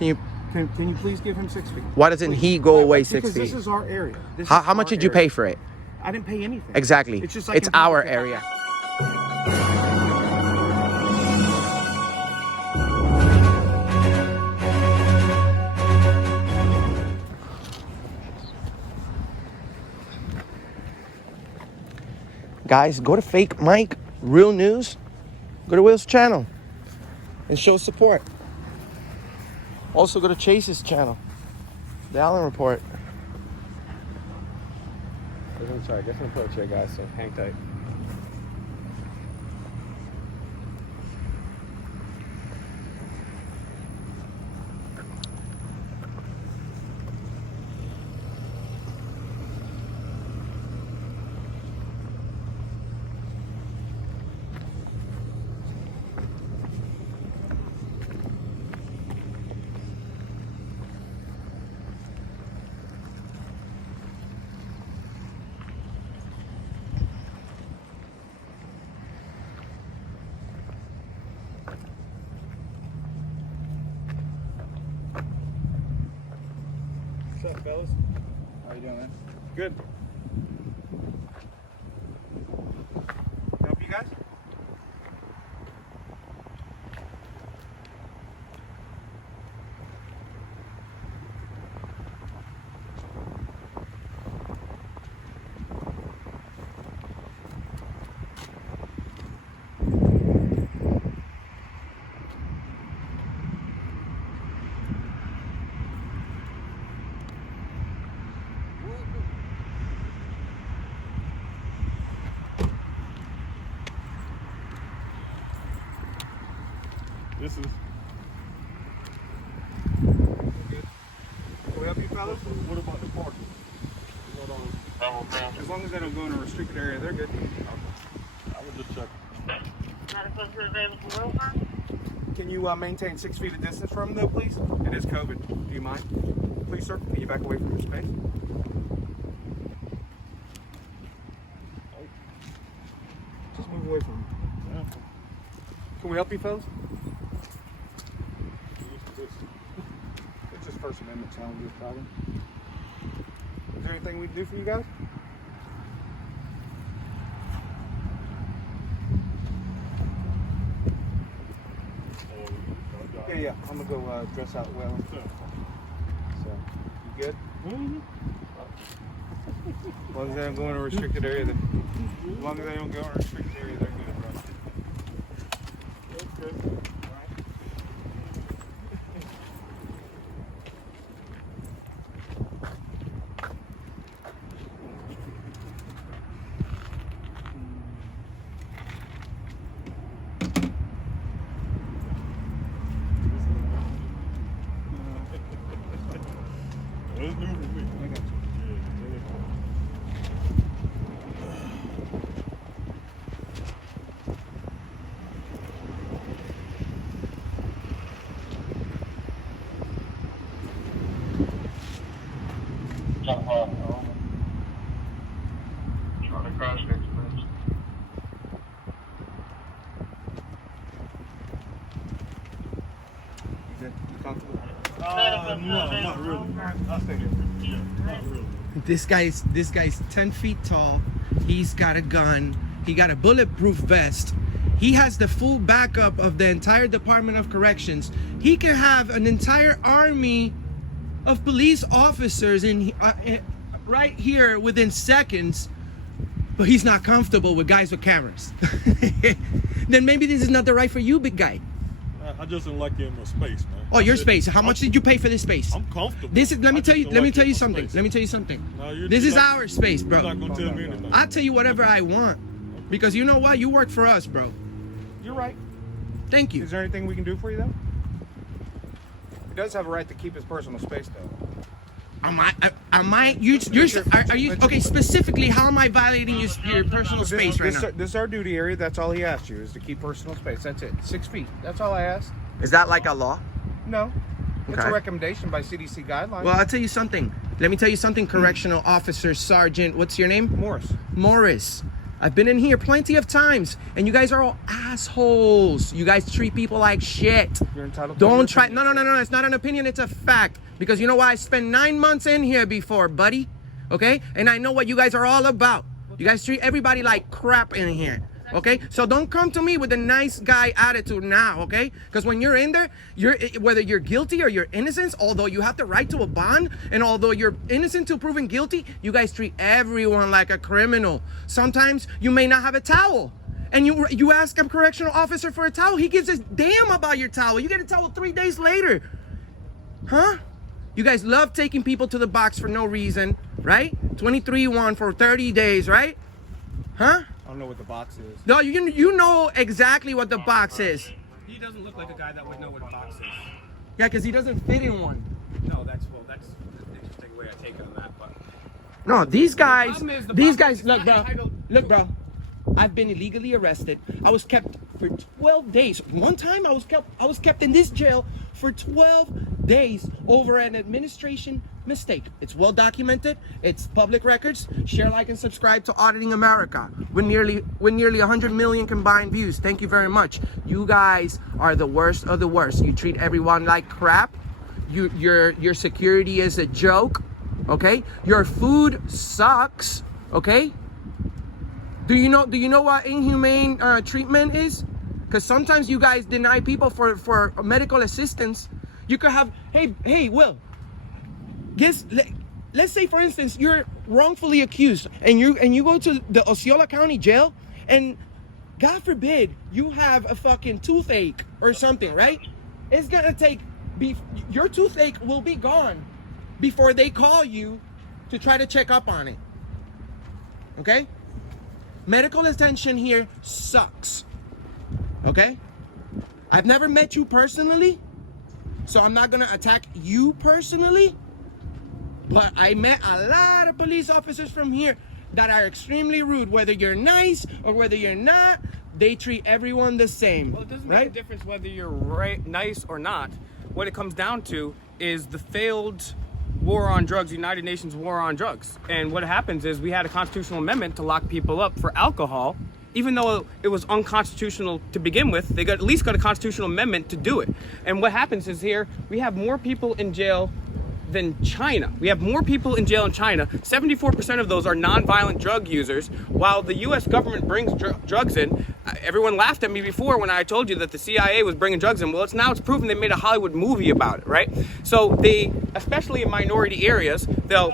Can you? Can you please give him 6 feet? Why doesn't he go away 6 Because feet? this is our area. How much did you pay for it? I didn't pay anything. Exactly. It's just like it's our area. Guys, go to Fake Mike, Real News. Go to Will's channel and show support. Also go to Chase's channel, The Allen Report. I'm sorry, different approach here, guys, so hang tight. What's up, fellas? How you doing, man? Good. Help you guys? This is... Good. Can we help you, fellas? What about the parking? As long as they don't go in a restricted area, they're good. I would just check. Can you maintain 6 feet of distance from them, though, please? It is COVID. Do you mind? Please, sir, can you back away from your space? Just move away from them. Can we help you, fellas? It's just First Amendment challenges, probably. Is there anything we can do for you guys? Yeah, I'm gonna go dress out well. So, you good? As long as they don't go in a restricted area, as long as they don't go in a restricted area, they're good, bro. That's good. That's new for me. I got you. Trying to crash next place. You good? You comfortable? No, not really. I'll stay here. Yeah, not really. This guy's 10 feet tall. He's got a gun. He got a bulletproof vest. He has the full backup of the entire Department of Corrections. He can have an entire army of police officers right here within seconds, but he's not comfortable with guys with cameras. Then maybe this is not the right for you, big guy. I just don't like in my space, man. Oh, your space. How much did you pay for this space? I'm comfortable. This is. Let me tell you something. Space. Let me tell you something. No, This is not- our space, bro. You're not gonna tell me anything. I'll tell you whatever I want, because you know what? You work for us, bro. You're right. Thank you. Is there anything we can do for you, though? He does have a right to keep his personal space, though. Am I? Are you? Okay, specifically, how am I violating your personal space right now? This is our duty area. That's all he asked you, is to keep personal space. That's it. 6 feet. That's all I asked. Is that like a law? No. It's Okay. a recommendation by CDC guidelines. Well, I'll tell you something. Let me tell you something, Correctional Officer Sergeant. What's your name? Morris. Morris. I've been in here plenty of times, and you guys are all assholes. You guys treat people like shit. You're entitled to Don't your try. opinion, No. It's not an opinion. It's a fact. Because you know why? I spent 9 months in here before, buddy. Okay? And I know what you guys are all about. You guys treat everybody like crap in here. Okay, so don't come to me with a nice guy attitude now, okay? Because when you're in there, whether you're guilty or you're innocent, although you have the right to a bond, and although you're innocent to proven guilty, you guys treat everyone like a criminal. Sometimes you may not have a towel, and you ask a correctional officer for a towel. He gives a damn about your towel. You get a towel 3 days later, huh? You guys love taking people to the box for no reason, right? 23-1 for 30 days, right? Huh? I don't know what the box is. No, you know exactly what the box is. He doesn't look like a guy that would know what a box is. Yeah, because he doesn't fit in one. No, that's an interesting way I take it on that. But No, these guys, look, look, bro. I've been illegally arrested. I was kept for 12 days. One time I was kept in this jail for 12 days over an administration mistake. It's well documented. It's public records. Share, like, and subscribe to Auditing America. With nearly 100 million combined views. Thank you very much. You guys are the worst of the worst. You treat everyone like crap. Your security is a joke. Okay? Your food sucks. Okay? Do you know what inhumane treatment is? Because sometimes you guys deny people for medical assistance. You could have, hey, Will. Let's say, for instance, you're wrongfully accused, and you go to the Osceola County Jail, and God forbid you have a fucking toothache or something, right? It's gonna take your toothache will be gone before they call you to try to check up on it. Okay? Medical attention here sucks. Okay? I've never met you personally, so I'm not gonna attack you personally, but I met a lot of police officers from here that are extremely rude. Whether you're nice or whether you're not, they treat everyone the same. Well, it doesn't right? make a difference whether you're nice or not. What it comes down to is the failed war on drugs, United Nations war on drugs. And what happens is we had a constitutional amendment to lock people up for alcohol. Even though it was unconstitutional to begin with, they at least got a constitutional amendment to do it. And what happens is here, we have more people in jail than China. We have more people in jail in China. 74% of those are non-violent drug users, while the U.S. government brings drugs in. Everyone laughed at me before when I told you that the CIA was bringing drugs in. Well, it's proven they made a Hollywood movie about it, right? So they, especially in minority areas, they'll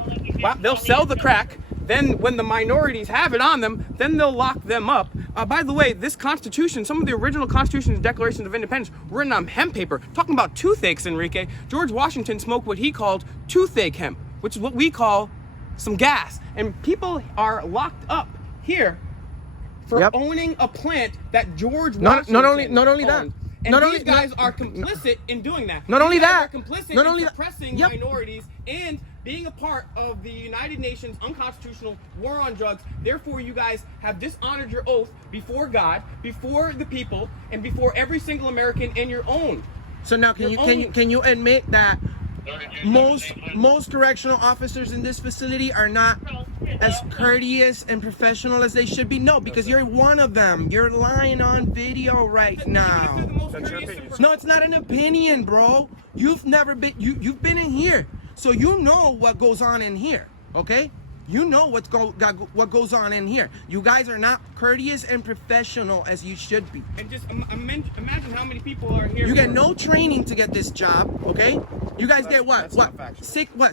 sell the crack. Then when the minorities have it on them, then they'll lock them up. By the way, this Constitution, some of the original Constitution's Declarations of Independence were written on hemp paper. Talking about toothaches, Enrique, George Washington smoked what he called toothache hemp, which is what we call some gas. And people are locked up here for owning a plant that George Washington not only that. owned. And these guys are complicit in doing that. Not only that. They're complicit Not in only suppressing minorities and being a part of the United Nations unconstitutional war on drugs. Therefore, you guys have dishonored your oath before God, before the people, and before every single American and your own. So now, can you admit that most correctional officers in this facility are not as courteous and professional as they should be? No, because you're one of them. You're lying on video right now. That's your opinion. No, it's not an opinion, bro. You've never been. You've been in here, so you know what goes on in here. Okay? You know what goes on in here. You guys are not courteous and professional as you should be. And just imagine how many people are here. You get no training to get this job, okay? You guys get what?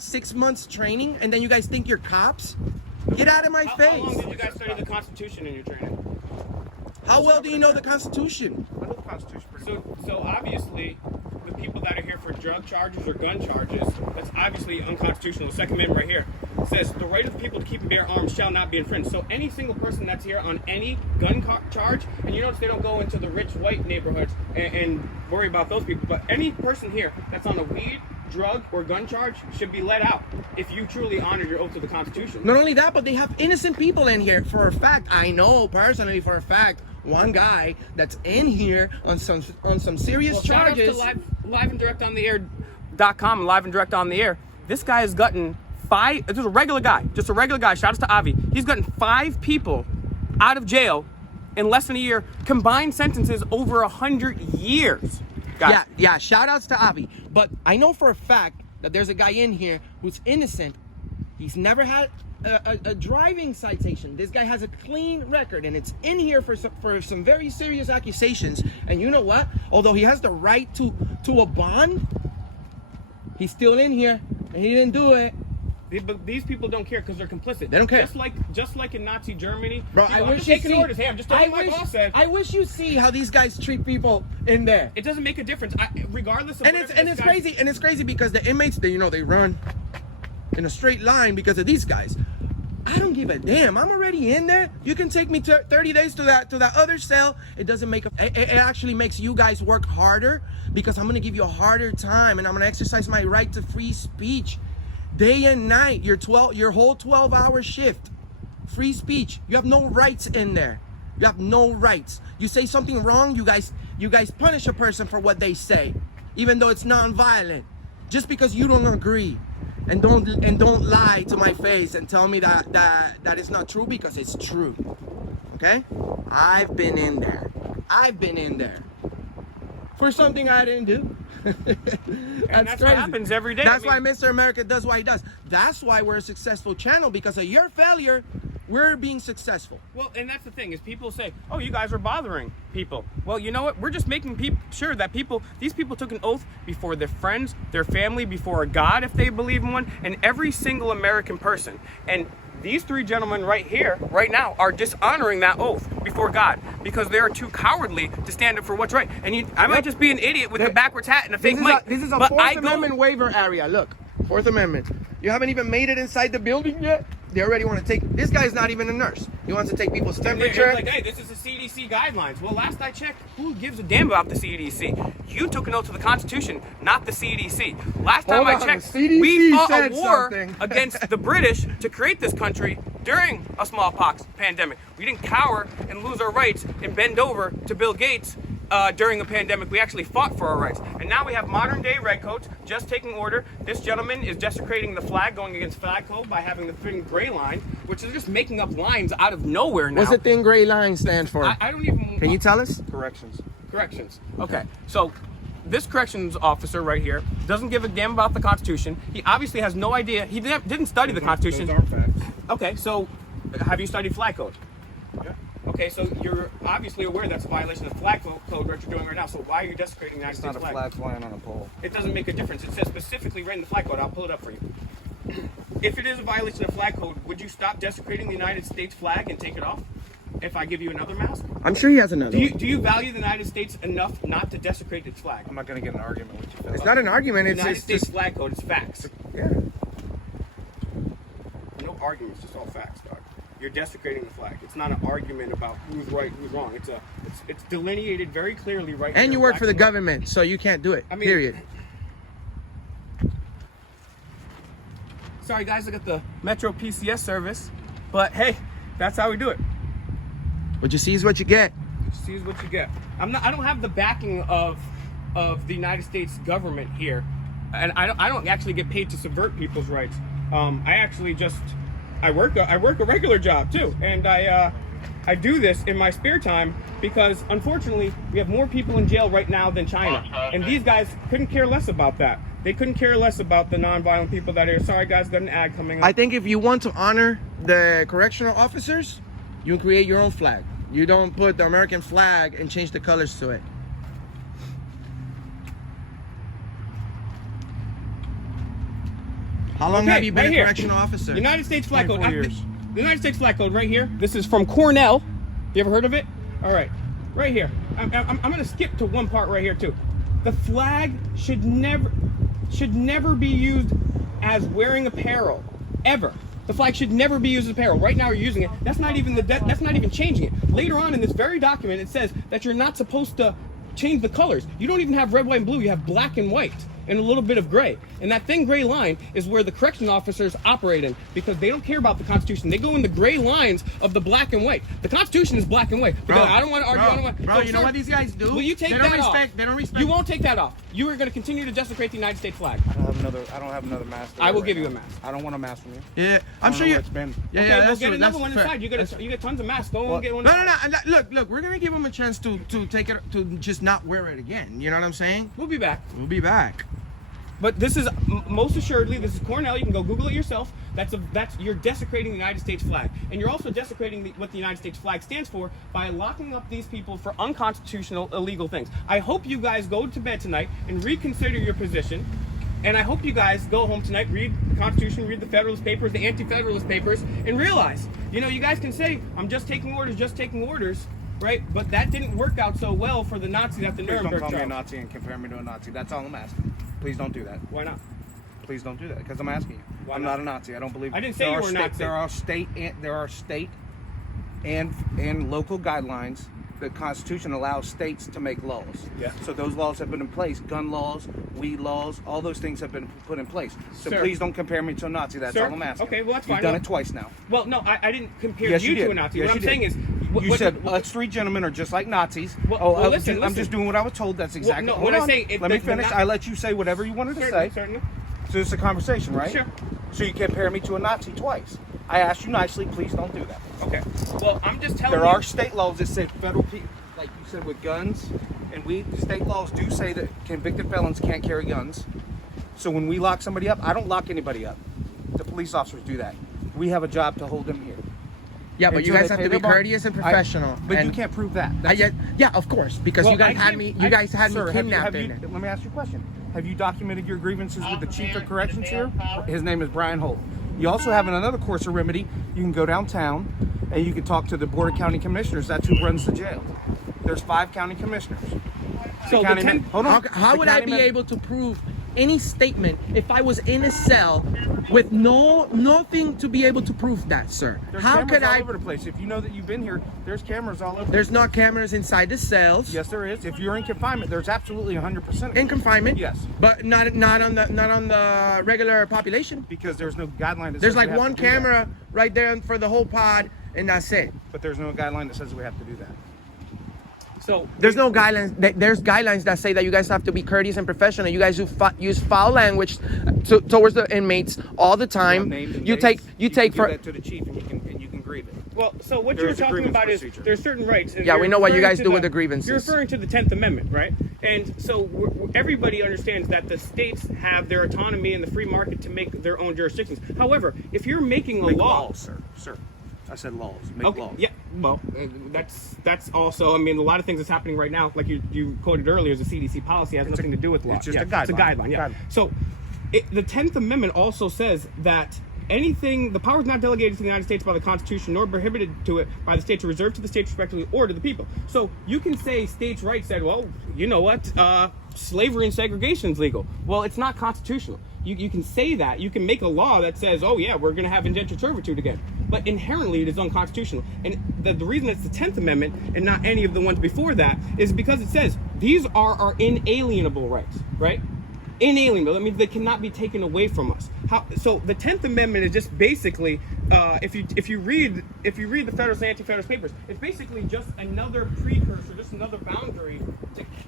6 months training, and then you guys think you're cops? Get out of my face. How long did you guys study the Constitution in your training? How well do you know the Constitution? I know the Constitution pretty well. So obviously, the people that are here for drug charges or gun charges, that's obviously unconstitutional. The Second Amendment right here says the right of the people to keep and bear arms shall not be infringed. So any single person that's here on any gun charge, and you notice they don't go into the rich white neighborhoods and worry about those people, but any person here that's on a weed, drug, or gun charge should be let out if you truly honor your oath to the Constitution. Not only that, but they have innocent people in here. For a fact, I know personally for a fact, one guy that's in here on some serious charges. Shout out to liveanddirectontheair.com and Live and Direct on the Air. This guy has gotten just a regular guy. Shout out to Avi. He's gotten 5 people out of jail in less than a year, combined sentences over 100 years. Guys. Yeah, shout outs to Avi. But I know for a fact that there's a guy in here who's innocent. He's never had a driving citation. This guy has a clean record, and it's in here for some very serious accusations. And you know what? Although he has the right to a bond, he's still in here, and he didn't do it. But these people don't care because they're complicit. They don't care. Just like in Nazi Germany. Bro, people, I I'm wish just you taking see, orders. Hey, I'm just doing what my boss said. I wish you see how these guys treat people in there. It doesn't make a difference, regardless of. And it's crazy. And it's crazy because the inmates, they run in a straight line because of these guys. I don't give a damn. I'm already in there. You can take me 30 days to that other cell. It doesn't make it actually makes you guys work harder because I'm gonna give you a harder time, and I'm gonna exercise my right to free speech. Day and night, your whole 12-hour shift, free speech. You have no rights in there. You have no rights. You say something wrong, you guys punish a person for what they say, even though it's non-violent, just because you don't agree. And don't lie to my face and tell me that it's not true, because it's true. Okay? I've been in there. For something I didn't do. That's what happens every day. That's why Mr. America does what he does. That's why we're a successful channel, because of your failure, we're being successful. Well, and that's the thing, is people say, oh, you guys are bothering people. Well, you know what? We're just making sure that these people took an oath before their friends, their family, before a God, if they believe in one, and every single American person. And these three gentlemen right here, right now, are dishonoring that oath before God because they are too cowardly to stand up for what's right. And I might just be an idiot with a backwards hat and a fake mic. This is a Fourth Amendment waiver area. Look, Fourth Amendment. You haven't even made it inside the building yet. They already want to take. This guy's not even a nurse. He wants to take people's temperature. Like, hey, this is the CDC guidelines. Well, last I checked, who gives a damn about the CDC? You took an oath to the Constitution, not the CDC. Last time I checked, we fought a war against the British to create this country during a smallpox pandemic. We didn't cower and lose our rights and bend over to Bill Gates during a pandemic. We actually fought for our rights. And now we have modern day redcoats just taking order. This gentleman is desecrating the flag, going against flag code by having the thin gray line, which is just making up lines out of nowhere now. What's the thin gray line stand for? I don't even... Can you tell us? Corrections. Okay. So this corrections officer right here doesn't give a damn about the Constitution. He obviously has no idea. He didn't study the Constitution. Those are facts. Okay, so have you studied flag code? Yeah. Okay, so you're obviously aware that's a violation of flag code what you're doing right now. So why are you desecrating the United States flag? It's not a flag flying on a pole. It doesn't make a difference. It says specifically right in the flag code. I'll pull it up for you. If it is a violation of flag code, would you stop desecrating the United States flag and take it off? If I give you another mask? I'm sure he has another. Do you value the United States enough not to desecrate its flag? I'm not going to get an argument with you. It's not an argument. The It's United States just flag code is facts. yeah. No arguments, just all facts, dog. You're desecrating the flag. It's not an argument about who's right, who's wrong. It's delineated very clearly right And here, you work black for the and white. government, so you can't do it. I mean- period. Sorry guys, I got the Metro PCS service, but hey, that's how we do it. What you see is what you get. See what you get. I don't have the backing of the United States government here, and I don't actually get paid to subvert people's rights. I work a regular job too, and I do this in my spare time because unfortunately we have more people in jail right now than China, and these guys couldn't care less about that. They couldn't care less about the non-violent people that are. Sorry guys, got an ad coming up. I think if you want to honor the correctional officers, you create your own flag. You don't put the American flag and change the colors to it. How long have you been a correctional officer? United States flag code. 24 years. The United States flag code right here. This is from Cornell. You ever heard of it? All right, right here. I'm going to skip to one part right here too. The flag should never be used as wearing apparel, ever. The flag should never be used as apparel. Right now you're using it. That's not even that's not even changing it. Later on in this very document, it says that you're not supposed to change the colors. You don't even have red, white, and blue. You have black and white. and a little bit of gray. And that thin gray line is where the correction officers operate in, because they don't care about the Constitution. They go in the gray lines of the black and white. The Constitution is black and white. Because I don't want to argue. I don't want. Bro, you know what these guys do? Will you take they that don't off? respect. They don't respect. You won't take that off. You are going to continue to desecrate the United States flag. I don't have another mask. I will give you a mask. I don't want a mask from you. Yeah, I'm sure you. It's been. Yeah, Okay, yeah, we'll that's get true. another That's one fair. inside. You get tons of masks. Go and get one. No. Look, we're gonna give them a chance to take it, to just not wear it again. You know what I'm saying? We'll be back. We'll be back. But this is most assuredly, this is Cornell. You can go Google it yourself. That's you're desecrating the United States flag, and you're also desecrating what the United States flag stands for by locking up these people for unconstitutional, illegal things. I hope you guys go to bed tonight and reconsider your position. And I hope you guys go home tonight, read the Constitution, read the Federalist Papers, the Anti-Federalist Papers, and realize, you know, you guys can say, I'm just taking orders, right? But that didn't work out so well for the Nazis at the Please Nuremberg don't call me a trial. Nazi and compare me to a Nazi. That's all I'm asking. Please don't do that. Why not? Please don't do that, because I'm asking you. Why I'm not? not a Nazi. I don't believe. I didn't say you were a Nazi. There are state and local guidelines. The Constitution allows states to make laws. Yeah. So those laws have been in place. Gun laws, weed laws, all those things have been put in place. So Sir. please don't compare me to a Nazi. That's Sir. all I'm asking. Okay, well, that's fine. You've done No. it twice now. Well, no, I didn't compare Yes, you did. to a Nazi. Yes, What I'm you saying did. is... You said us three gentlemen are just like Nazis. Well, listen. I'm just doing what I was told. That's exactly. no, Hold what I'm on. saying, Let me finish. I let you say whatever you wanted to say. Certainly. So it's a conversation, right? Sure. So you compare me to a Nazi twice. I asked you nicely, please don't do that. Okay. Well, I'm just telling There you... are state laws that say federal people, like you said, with guns, and state laws do say that convicted felons can't carry guns. So when we lock somebody up, I don't lock anybody up. The police officers do that. We have a job to hold them here. Yeah, but you Until guys they have pay to be their bond. courteous and professional. But you and can't prove that. yeah, of course, because Well, you guys I had can't- me. I- You guys had Sir, me have kidnapped. you, let me ask you a question. Have you documented your grievances with the chief of corrections here? His name is Brian Holt. You also have another course of remedy. You can go downtown and you can talk to the Board of County Commissioners. That's who runs the jail. There's 5 county commissioners. So the county 10 hold on. How The would I county be men- able to prove any statement if I was in a cell with nothing to be able to prove that, sir? There's How cameras could all I? over the place. If you know that you've been here, there's cameras all over. There's not cameras inside the cells. Yes, there is. If you're in confinement, there's absolutely 100%. In confignment. Yes. But not on the regular population. Because there's no guideline that There's says we like have one to do that. camera right there for the whole pod, and that's it. But there's no guideline that says we have to do that. So There's no guidelines. There's guidelines that say that you guys have to be courteous and professional. You guys use foul language towards the inmates all the time. Names and You dates. take can for. give that to the chief and you can grieve it. Well, so what There you were is a talking grievance about procedure. is there's certain rights. and Yeah, we you're know what you referring guys to do with the grievances. You're referring to the 10th Amendment, right? And so everybody understands that the states have their autonomy in the free market to make their own jurisdictions. However, if you're making a Make law, laws, sir. I said laws. Make okay, laws. yeah, well, that's also. I mean, a lot of things that's happening right now, like you quoted earlier, is a CDC policy. It has nothing to do with law. it's just Yeah, a guideline. It's a guideline. Yeah. Guideline. So, the 10th Amendment also says that the power is not delegated to the United States by the Constitution, nor prohibited to it by the states, or reserved to the states respectively, or to the people. So you can say states' rights said, well, you know what, slavery and segregation is legal. Well, it's not constitutional. You can say that. You can make a law that says, oh yeah, we're going to have indentured servitude again. But inherently it is unconstitutional. And the reason it's the 10th Amendment and not any of the ones before that is because it says these are our inalienable rights, right? Inalienable. That means they cannot be taken away from us. So the 10th Amendment is just basically, if you read the Federalist and Anti-Federalist Papers, it's basically just another precursor, just another boundary.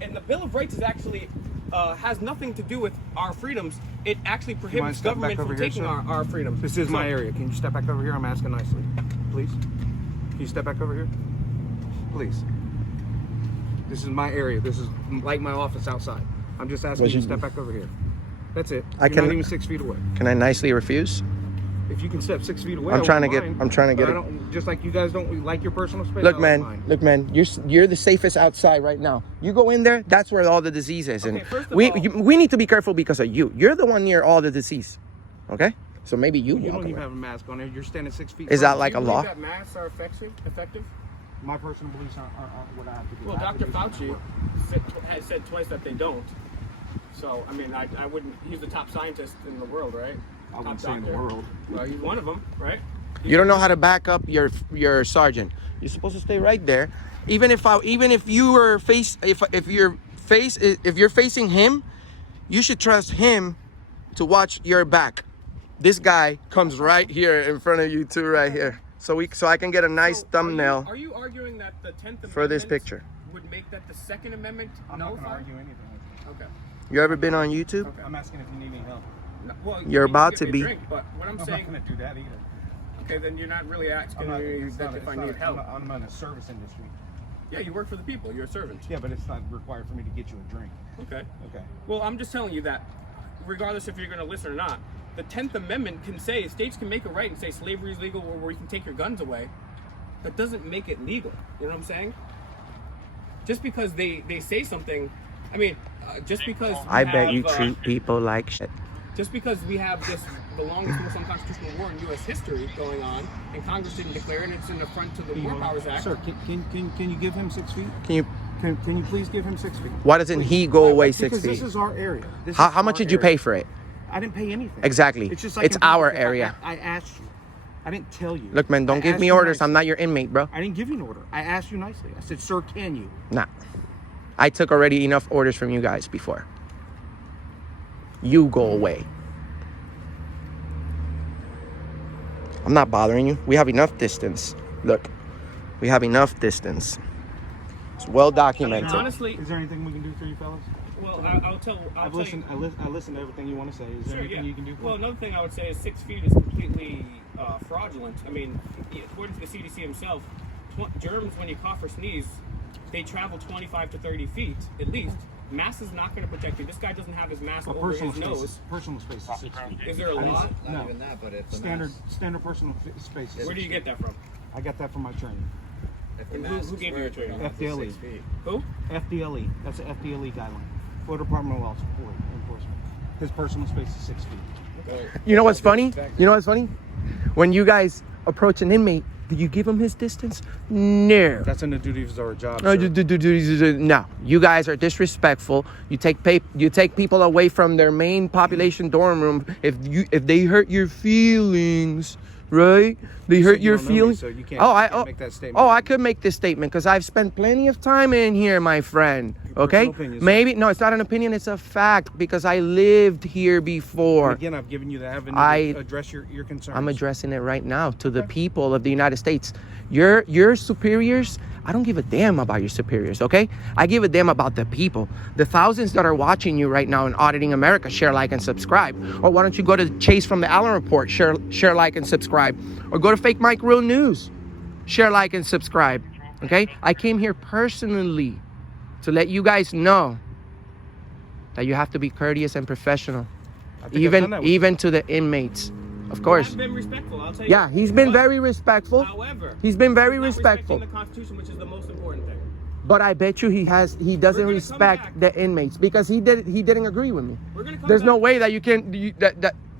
And the Bill of Rights is actually has nothing to do with our freedoms. It actually prohibits step back government over from here, taking sir? our freedoms. This is my area. Can you step back over here? I'm asking nicely. Please. Can you step back over here? Please. This is my area. This is like my office outside. I'm just asking you to step back over here. That's it. You're not even 6 feet away. Can I nicely refuse? If you can step 6 feet away, I'm trying to I get. won't mind. I'm trying to get But it. I don't, just like you guys don't like your personal space. Look, I don't man. mind. Look, man. You're the safest outside right now. You go in there. That's where all the disease is, and Okay, first of we all- we need to be careful because of you. You're the one near all the disease. Okay. So maybe you You walk don't even away. have a mask on there. You're standing 6 feet. Is from that me. like Do a you law? believe that masks are effective? My personal beliefs are what I have to do? Well, I have to Dr. do Fauci has said twice that they don't. So, I mean, I wouldn't. He's the top scientist in the world, right? I wouldn't Top say in the doctor. world. Well, he's one of them, right? You don't know how to back up your sergeant. You're supposed to stay right there. Even if you're facing him, you should trust him to watch your back. This guy comes right here in front of you too, right here. So I can get a nice thumbnail. Are you arguing that the 10th Amendment for this picture would make that the Second Amendment I'm not going to nullified? argue anything with you. Okay. You ever been on YouTube? Okay. I'm asking if you need any help. No, well, You're you can about give to me a be. Drink, but what I'm I'm saying, not going to do that either. okay, then you're not really asking me if I need help. I'm in a service industry. Yeah, you work for the people. You're a servant. Yeah, but it's not required for me to get you a drink. Okay. Okay. Well, I'm just telling you that, regardless if you're going to listen or not, the 10th Amendment can say, states can make a right and say slavery is legal or where you can take your guns away. That doesn't make it legal. You know what I'm saying? Just because they say something, I mean, just because I bet you treat people like shit. Just because we have the longest, most unconstitutional war in U.S. history going on, and Congress didn't declare it, and it's an affront to the War Powers Act. Sir, can you give him 6 feet? Can you please give him 6 feet? Why doesn't he go away 6 Because feet? this is our area. How much did you pay for it? I didn't pay anything. Exactly. It's just like it's in our Vegas, area. I asked you. I didn't tell you. Look, man, don't give me orders. I'm not your inmate, bro. I didn't give you an order. I asked you nicely. I said, sir, can you? Nah. I took already enough orders from you guys before. You go away. I'm not bothering you. We have enough distance. Look, we have enough distance. It's well documented. Honestly, Is there anything we can do for you fellas? well, I'll tell I listened to everything you want to say. Is there anything you can do for Well, me? another thing I would say is 6 feet is completely fraudulent. I mean, according to the CDC himself, germs, when you cough or sneeze, they travel 25 to 30 feet at least. Mask is not going to protect you. This guy doesn't have his mask over his nose. Personal space is 6 feet. Is there a law? No. Even that, but if the Standard mask, personal space is Where do you 6 get that from? I got that from my training. if the And mask who is gave you wearing a training? around for FDLE. 6 feet. Who? FDLE. That's an FDLE guideline. Florida Department of Law Enforcement. His personal space is 6 feet. Well, You know what's funny? You know what's funny? When you guys approach an inmate, do you give him his distance? No. That's in the duties of our job. No, you guys are disrespectful. You take people away from their main population dorm room if they hurt your feelings, right? They hurt your feelings. So you can't, make that statement. Oh, I could make this statement because I've spent plenty of time in here, my friend. Okay? opinion, sir. Maybe no, it's not an opinion. It's a fact because I lived here before. And again, I've given you the avenue to address your concerns. I'm addressing it right now to the people of the United States. Your superiors, I don't give a damn about your superiors, okay? I give a damn about the people. The thousands that are watching you right now in Auditing America, share, like, and subscribe. Or why don't you go to Chase from the Allen Report, share, like, and subscribe. Or go to Fake Mike Real News, share, like, and subscribe, okay? I came here personally to let you guys know that you have to be courteous and professional, even to the inmates. Of course. I've been respectful. I'll tell you. Yeah, he's been very respectful. However, He's been very he's not respectful. respecting the Constitution, which is the most important thing. But I bet you he doesn't We're gonna come respect back. the inmates because he didn't agree with me. We're gonna come There's no back. way that you can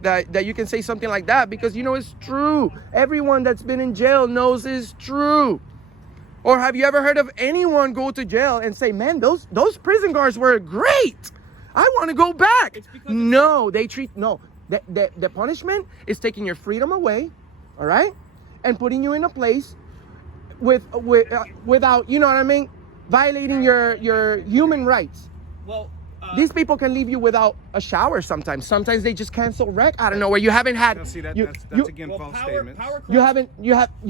that you can say something like that because you know it's true. Everyone that's been in jail knows it's true. Or have you ever heard of anyone go to jail and say, "Man, those prison guards were great. I want to go back." It's because No, the punishment is taking your freedom away, all right, and putting you in a place without, you know what I mean, violating your human rights. Well, These people can leave you without a shower sometimes. Sometimes they just cancel rec out of nowhere. You haven't had. Now, see, that's again well, false power statements. You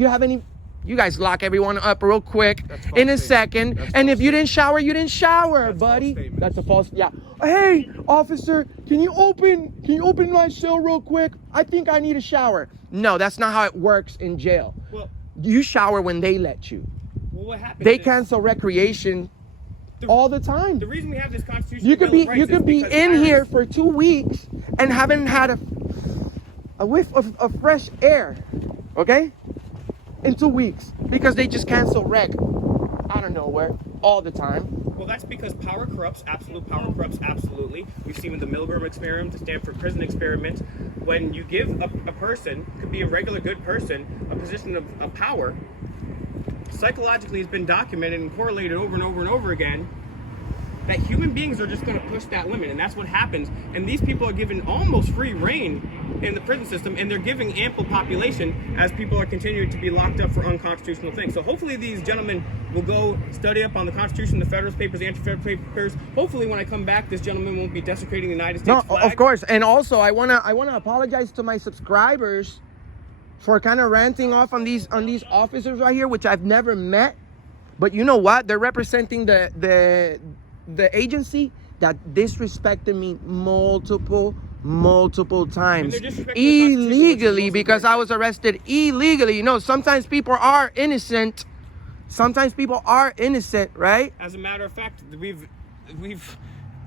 haven't. You guys lock everyone up real quick That's in a false second, statement. That's and false if you didn't shower, you didn't shower, That's buddy. false statements. That's a false. Yeah. Hey, officer, can you open my cell real quick? I think I need a shower. No, that's not how it works in jail. well, You shower when they let you. what happens? They is cancel recreation all the time. The reason we have this Constitution. You could be in here for 2 weeks and haven't had a whiff of fresh air, okay? In 2 weeks because they just cancel rec out of nowhere all the time. Well, that's because power corrupts. Absolute power corrupts. Absolutely. We've seen in the Milgram experiment, the Stanford prison experiment, when you give a person, could be a regular good person, a position of power, psychologically it's been documented and correlated over and over and over again that human beings are just going to push that limit, and that's what happens. And these people are given almost free reign in the prison system, and they're giving ample population as people are continuing to be locked up for unconstitutional things. So hopefully these gentlemen will go study up on the Constitution, the Federalist Papers, the Anti-Federalist Papers. Hopefully when I come back, this gentleman won't be desecrating the United States flag. Of course. And also, I wanna apologize to my subscribers for kind of ranting off on these officers right here, which I've never met. But you know what? They're representing the agency that disrespected me multiple times illegally, because I was arrested illegally. You know, sometimes people are innocent. Sometimes people are innocent, right? As a matter of fact, we've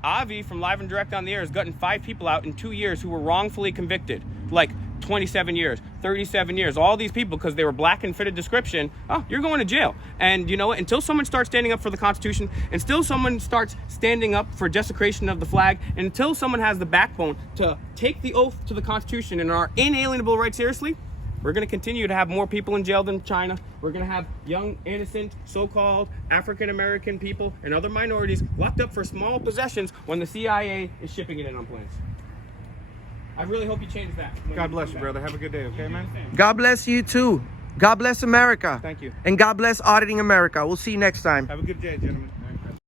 Avi from Live and Direct on the Air has gotten 5 people out in 2 years who were wrongfully convicted, like 27 years, 37 years, all these people, because they were black and fitted description. Oh, you're going to jail. And you know what? Until someone starts standing up for the Constitution, until someone starts standing up for desecration of the flag, and until someone has the backbone to take the oath to the Constitution and our inalienable rights seriously, we're going to continue to have more people in jail than China. We're going to have young, innocent, so-called African-American people and other minorities locked up for small possessions when the CIA is shipping it in on planes. I really hope you change that. God bless you, brother. Have a good day, okay, man? God bless you too. God bless America. Thank you. And God bless Auditing America. We'll see you next time. Have a good day, gentlemen.